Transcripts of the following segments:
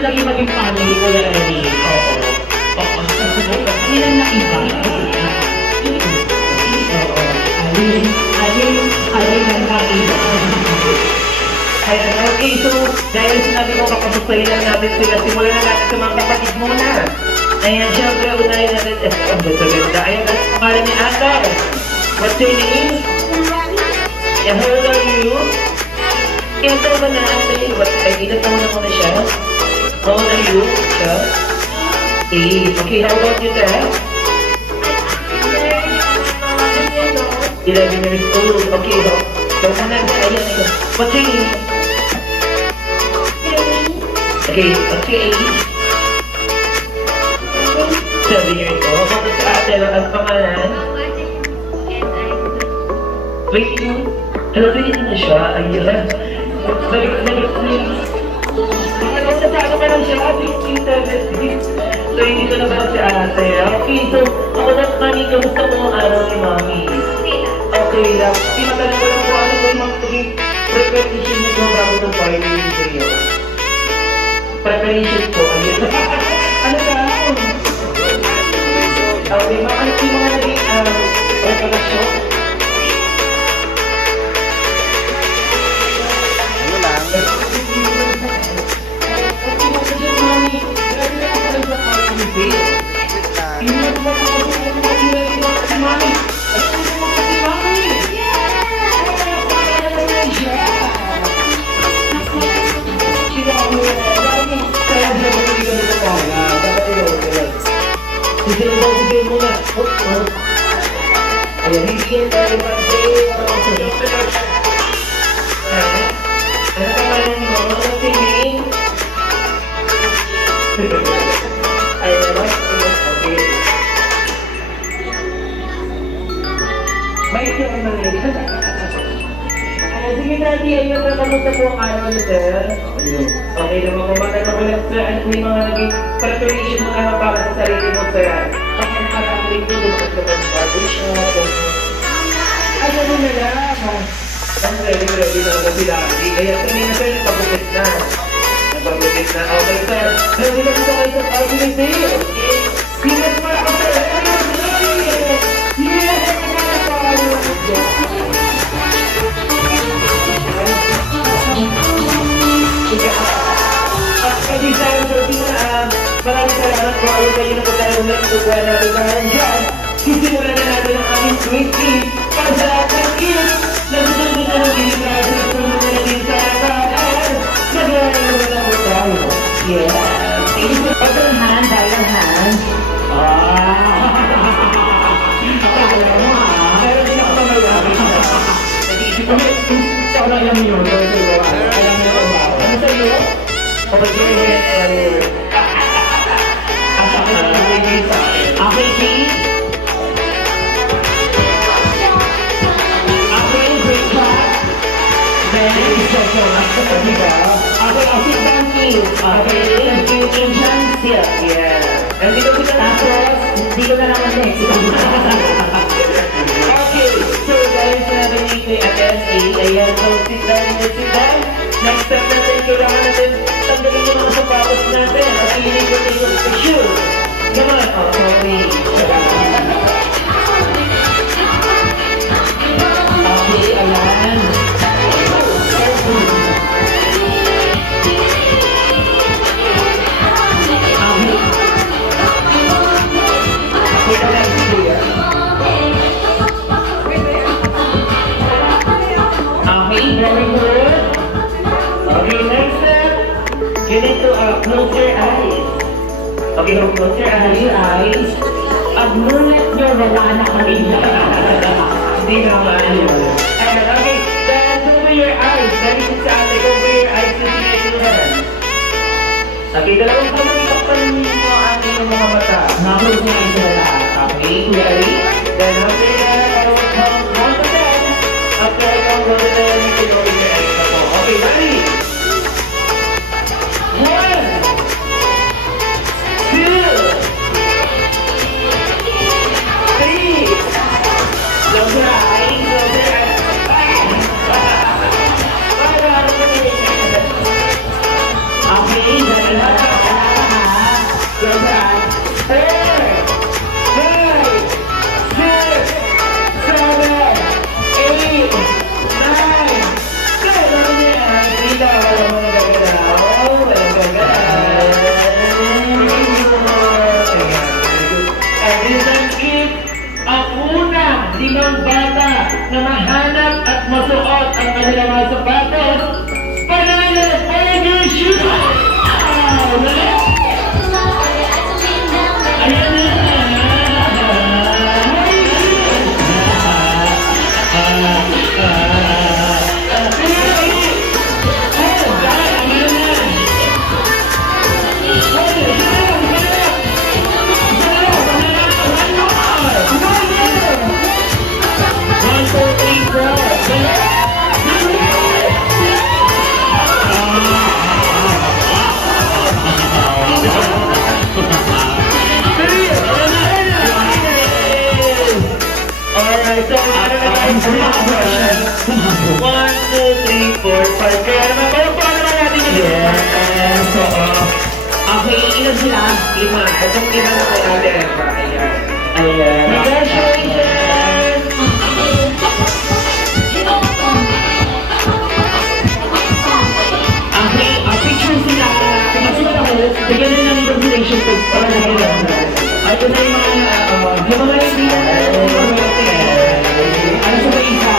naging family ko na rin. Oo. Oo. Ilan na iba? Oo. Alin ang iba. Okay, so dahil sinabi ko kapasayin lang natin sila, simulan na natin sa mga kapatid muna. Ayan, syempre, unahin natin. Ang ganda. Ayan, ang pangalan ni Ate. What's your name? And how old are you? Ilan taon ba na Ate? Ilan taon na muna siya? How old are you? Siya? 8. Okay, how about you, Dad? 11 years old. Okay, so muna, ayan, what's your name? Okay, what's your age? 7 years old. Kapag sa Ate, ang pangalan? 22? Ano, 22 na siya? Ayan. Ano ka lang siya? 16, 17. So, hindi ko na ba si Ate? Okay, so, ako na, Mami, kamusta mo ang araw ni Mami? Okay lang. Tinatanong ko lang po ano ko yung mga preparation niyo kung bago itong party yung kayo. Preparation po. Ano ka? Okay, ano yung mga naging preparation? Ano lang? Sige muna. Ayan, bibigyan tayo pag-day. Ano ka man mo? Ano tingin? Ayan, okay. May ito ang mali. Sige natin, ayun na kamusta po ang araw nyo, sir? Okay naman kung matanong ko lang, sir, ano yung mga naging preparation mo naman para sa sarili mo, sir? Kasi nakakalik ko, lumakas ka pa ng foundation, ay, gano'n na lang. Ang ready talaga sila. Kaya kanina, sir, nagpagupit na. Okay, sir. Ready na dito kayo sa activity. Okay. Sinas mo ako, sir. Yes! Maraming salamat po. Ayun kayo na po tayo magtutuwa natin sa ngayon dyan. Sisimulan na natin ang aming tweety. Para sa lahat ng kids, nagsusunod na ng ginigay, nagsusunod na din sa akaan. Naglalaro na po tayo. Yeah. Other hand, dial hand. Akala mo meron din ako mamalaki. Nag-iisip kami, sa ako lang alam yun. Alam mo ba? Ano sa iyo? Kapag yun, okay, please. Okay, break back. Then, okay, thank you. Okay, thank you, Indian silk. Yeah. And dito kita tapos, dito na naman next. Okay, so guys, natin ito yung FSA. Ayan, so sit down. Next step natin, kailangan natin tanggalin yung mga sapatos natin. At hindi ko tayo sa shoes. Come on, sorry. Okay, ayan. Okay, very good. Okay, next step. You need to close your eyes. Okay, close your eyes. Pag-nulit nyo, wala na kami. Hindi naman yun. Okay, then cover your eyes. Dali si sa ate, cover your eyes to see your hands. Okay, dalawang kamay takpan mo ang inyong mga mata. Close your eyes na lahat. Okay, ready? Then after that, I will count 1 to 10. After I count 1 to 10, you can open your eyes ako. Okay, ready? 1, 2, 3. Close your eyes, close your eyes. Okay, then 1, 2, 3, 4, 5. Kaya naman, paano naman natin yung yes. So, okay, ilan sila? 5. Itong 5 na kaya Eva. Ayan. Ayan. Congratulations! Okay, picture sila. Pagkasunod ako, bigyan na ng congratulations to para na kayo. Ay, ito na yung mga hindi na ano sa ba isa?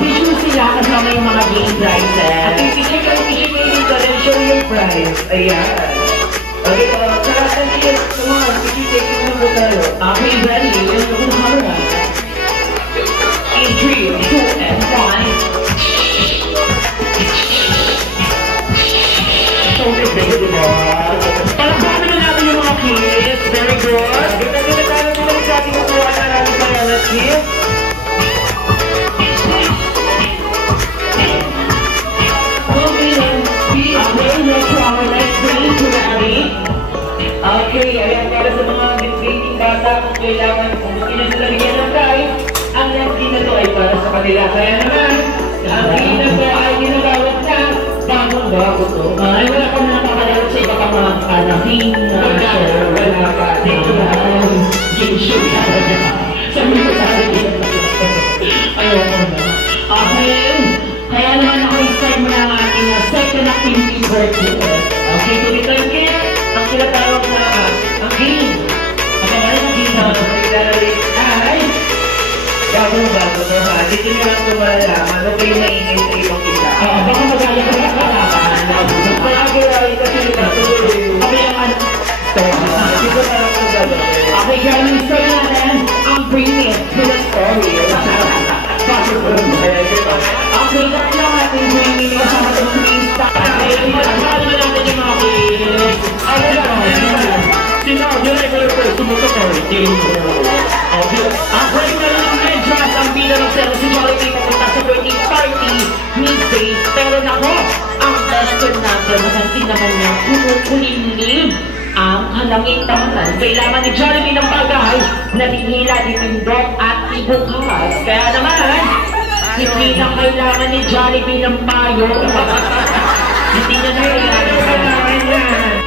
Picture sila kasama yung mga game prizes. Picture kayo dito and show your prize. Ayan. Okay, saka come on, picture taking na po tayo. Okay, ready? Let's go to the camera. In 3, 2, and 1. So, palakpakan na natin yung mga kids. Very good. Dito tayo naman sa ating kukuha na natin sa mga kids. Okay, ayan para sa mga gifting bata kung kailangan kung gusto nila sila bigyan ng prize, ang lefty na to ay para sa kanila. Kaya naman, ang na po ay ginagawat na bagong-bago to. Ay, wala ka na nakakalala sa iba pang mga kanahing show. Wala ka. Game show na. Sabi ko sa akin. Ayaw mo na. Okay. Kaya naman ako i-start mo na ang ating second activity for today. Okay, so ito yung kids. Ang tinatawag na ang game. Ang pangalan ng game na maglalalik ay bagong-bago to ha. Dito nyo lang ito malalaman. Ano kayo maingay sa ibang tila? Baka magaling ka na kalaman. Kaya gawin kasi nila. Kami ang ano. Dito na lang ito gagawin. Okay, kaya nang story natin ang bring it to the story. Okay, dahil lang natin bring it kasama itong bring style. Okay, pagkakala natin yung mga kids. Ano lang, sinabi na ikaw ito, sumutok ko. Ang break na lang ng medjas, ang bila ng zero si Jollibee papunta sa birthday party ni Faith. Pero nako, ang best friend natin, nakansin naman niya, kumukulinig ang halangin tahanan. Kailangan ni Jollibee ng bagay na hinila, dinindot at ibukas. Kaya naman, hindi na kailangan ni Jollibee ng payo. Hindi na kailangan yan.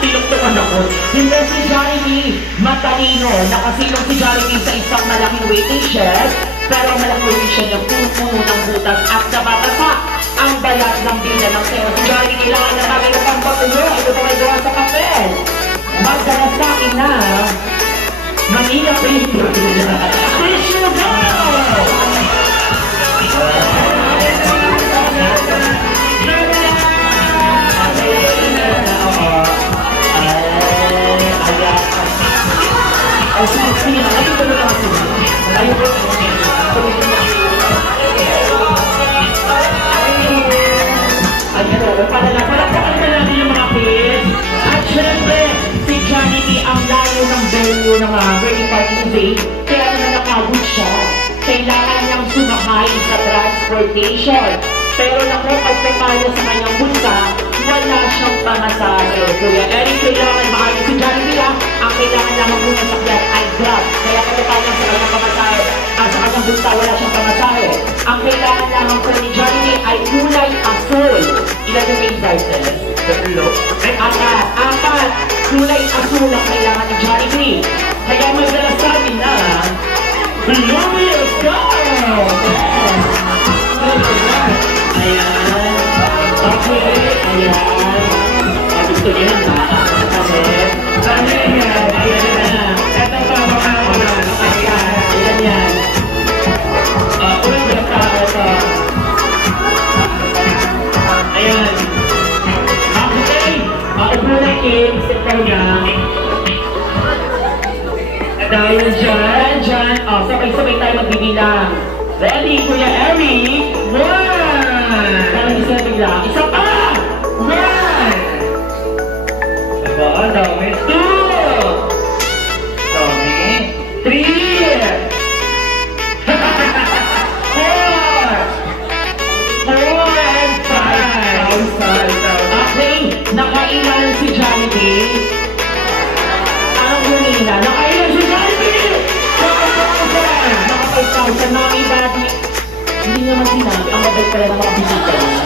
Tinuktukan ako. Hindi si Jollibee matalino. Nakasilong si Jollibee sa isang malaking waiting shed. Pero malaking waiting shed ng puno ng butas at nababasa ang balat ng bila ng sero. Si Jollibee kailangan na bagay na pangpatulo. Ito pa may gawa sa papel. Magdalasakin na Manila paper. Please you go! Sige na, ayun ko na lang ako. Ayun ko na lang ako. Ayun, palakpakan na natin yung mga kids. At syempre, si Jollibee ang layo ng venue ng birthday party today. Kaya naman nakagod siya. Kailangan niyang sumakay sa transportation. Pero naku, pagpapalo sa kanyang bulsa, wala siyang pamasahe. Kuya Eric, kailangan makayos si Jollibee ang kailangan lamang muna sa kyan ay Grab. Kaya pagpapalo sa kanyang pamasahe, sa kanyang bulsa, wala siyang pamasahe. Ang kailangan lamang po ni Jollibee ay kulay asul. Ilan yung main prices? Tatlo? Ay, apat. Kulay asul ang kailangan ni Jollibee. Kaya may dalasabi na Glorious Girl! Ayan. Okay. Ayan. Gusto niya ba? Kasi, ayan. Ito pa, makakawa na. Ayan yan. Ulang bilang tao ito. Ayan. Okay. Upo na kids. Ito yan. Dahil dyan. Sabay-sabay tayo magbibilang. Ready, Kuya Eric? 1! Parang isa na bigla. Isa pa! 1! Diba? Dami. 2! Dami. 3! 4! 4 and 5! Okay, nakailan si Jollibee? Anong hindi naman sinabi, ang mabait pala ng mga bisita niya.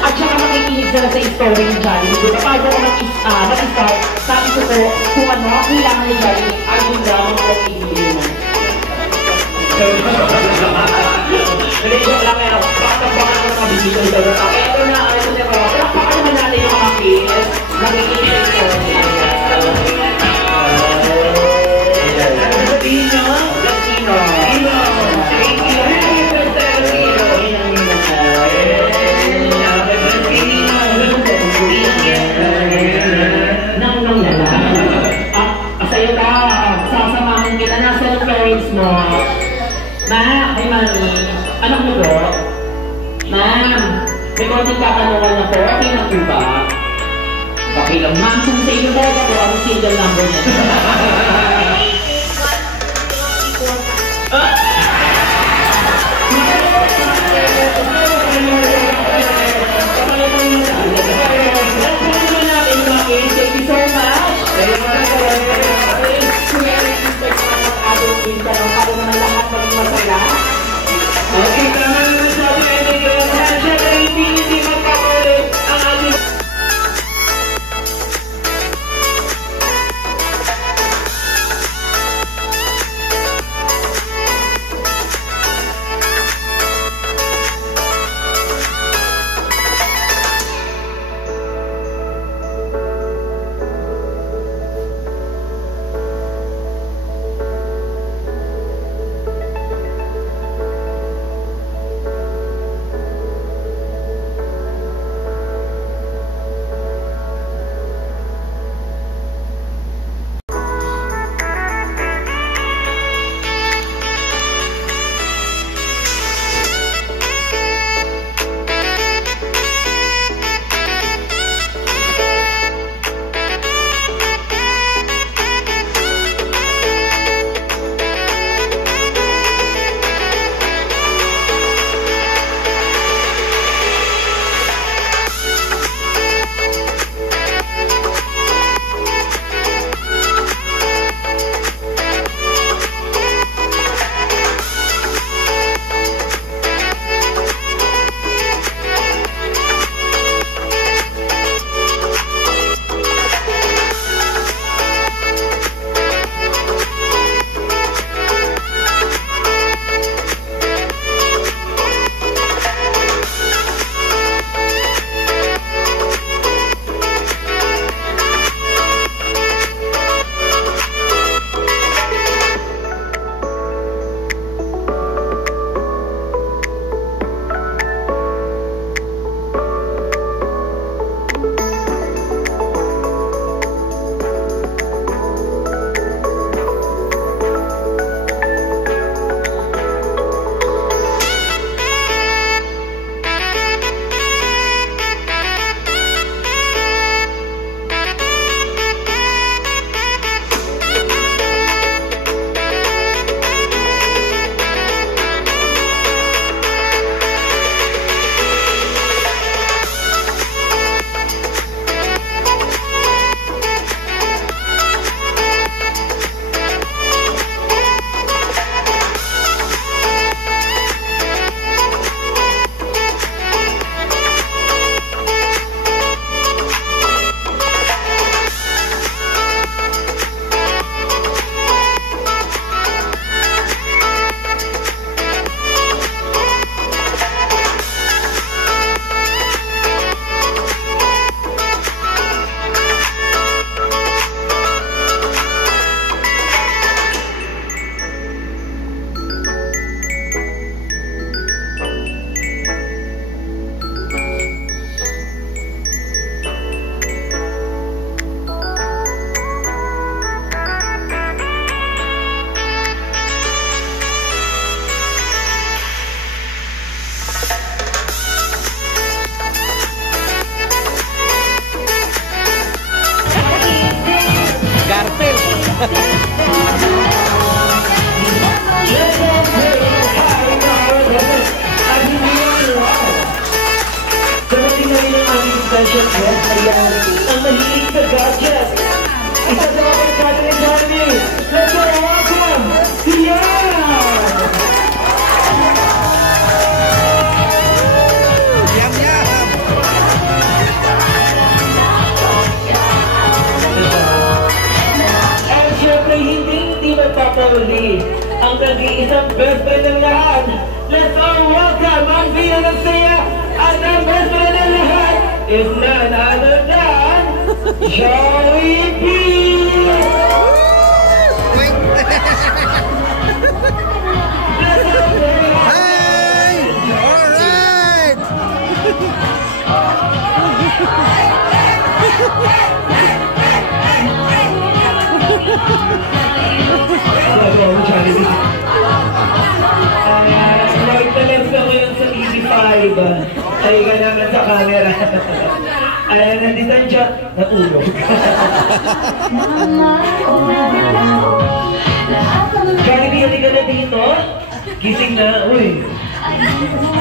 At saka makikinig sila sa story ni Jollibee. Bago ko mag-start, sabi ko po, kung ano, kailangan ni Jollibee, ay yung lamang ko tigilin mo. Hindi ko lang kaya, patagbakan ng mga bisita nito. Ito na, ito na po. Palakpakan naman natin yung mga kids. Nakikinig sa story niya. Latino? Latino. Sa'yo ka, sasamahan kita na sa parents mo. Ma, ay mami, anak mo bro? Ma'am, may konting katanungan na po, okay na po ba? Okay lang, ma'am, kung sa iyo ba, ito ang single number niya. Thank you so much. Okay, tama naman sabi ay nag-iwasan siya na hindi magkakulit ang ating is none other than Jollibee! Hey! Alright! Smart na lang sa ngayon sa TV5. Ay ka naman sa camera. Ayan, nandito ang chat. Natulog. Jollibee, hindi ka na dito? Gising na, uy.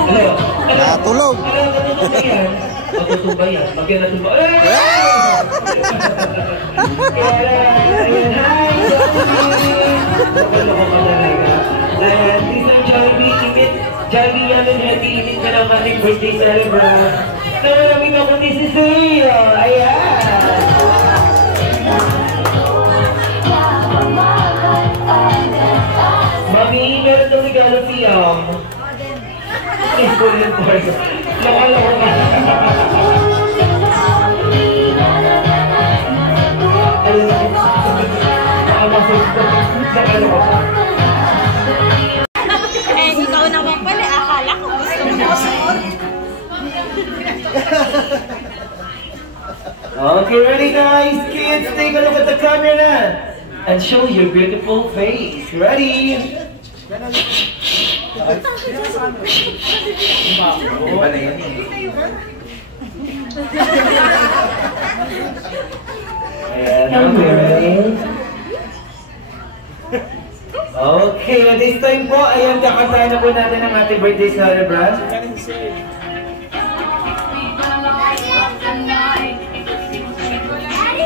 Ano? Natulog. Ano, matutog ba yan? Matutog ba yan? Magyan natulog ba? Ayan, hi, Jollibee! Makaloko ka talaga. Ayan, this is Jollibee. Jollibee yan ang happy-init ka ng ating birthday celebrant. Nalamig ako ni si Suyo. Ayan! Mami, meron daw regalo siya. Ito yung boy. Nakaloko ka. Ikaw naman pala, akala ko gusto mo. Okay, ready guys? Kids, take a look at the camera and show your beautiful face. Ready? Okay, at this time po, ayan, kakantahan na po natin ang ating birthday celebrant.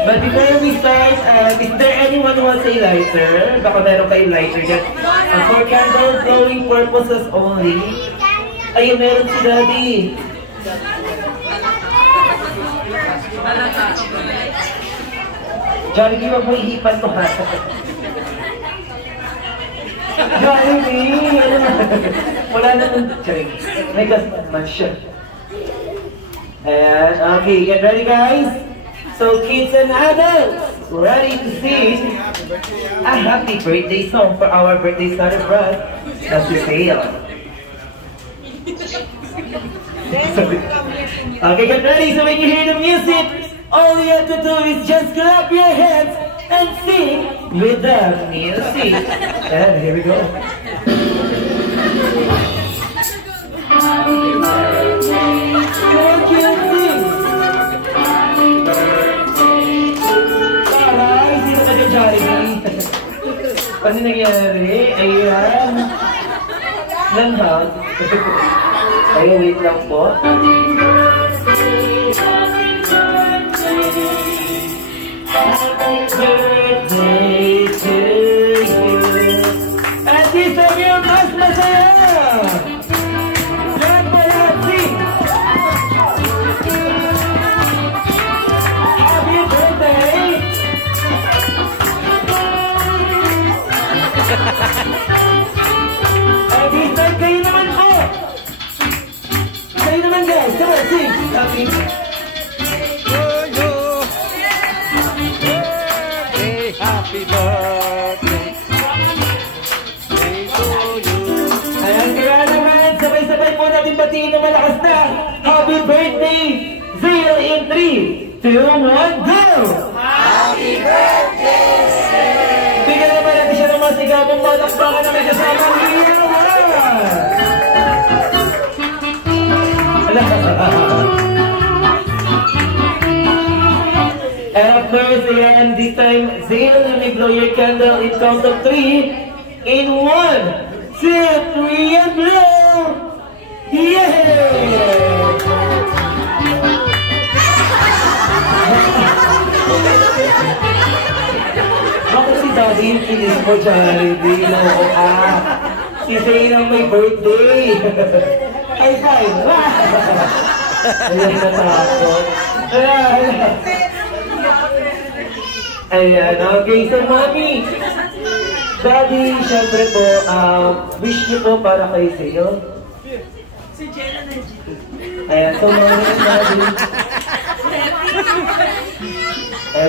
But before we start, is there anyone who wants a lighter? Baka meron kayong lighter dyan. For candle blowing purposes only. Ayun, meron si Daddy. Jollibee, wag mo ihipan to ha. Jollibee! Ano na? Wala na kung... Charing. May gas naman siya. Ayan, okay. Get ready guys? So kids and adults, ready to sing a happy birthday song for our birthday celebrant, Dr. Sale. Okay, get ready. So when you hear the music, all you have to do is just clap your hands and sing with the music. And here we go. Happy birthday to you. Ano nangyari? Ayan. Langhag. Ayaw, wait lang po. Happy birthday to you. At this time yung mas masaya. Lahat pa lahat sing. Happy birthday. This time kayo naman po. Kayo naman guys. Come on, sing. Happy Happy birthday to you. Ayan, kaya naman, sabay-sabay po natin batiin na malakas na. Happy birthday! 0 in 3, 2, 1, go! Happy birthday! Bigyan naman natin siya ng masigabong matakbakan na may kasama niya. And of course, ayan, this time, Zale, let me blow your candle in count of 3. In 1, 2, 3, and blow! Yeah! Bakit si Daddy yung kinis mo, Jollibee? No, si Zale ang may birthday. High five! Ayan, natakot. Ayan, okay, so Mami, Daddy, syempre po, wish niyo po para kay Zale. Si Jenna na. Ayan, so Mami, Daddy,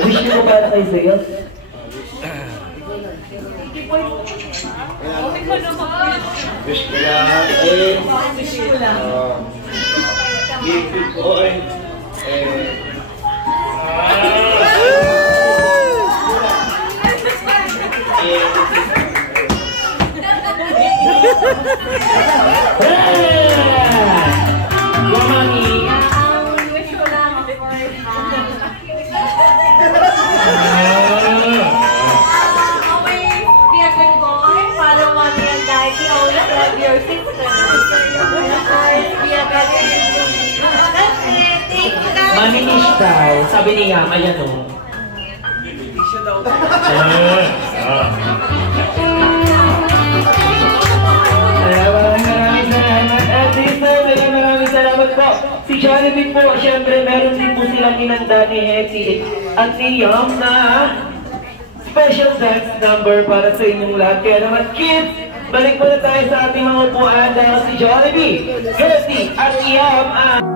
Wish ko para kay Zaya. Wish ko lang gift ko Maminish daw, sabi ni Yam, ayan o. Maraming salamat po. Si Jollibee po, syempre meron din po silang inanda ni Hetty at ni Yam na special dance number para sa inyong lahat. Kaya naman kids, balik po na tayo sa ating mga upuan dahil si Jollibee, Hetty at Yam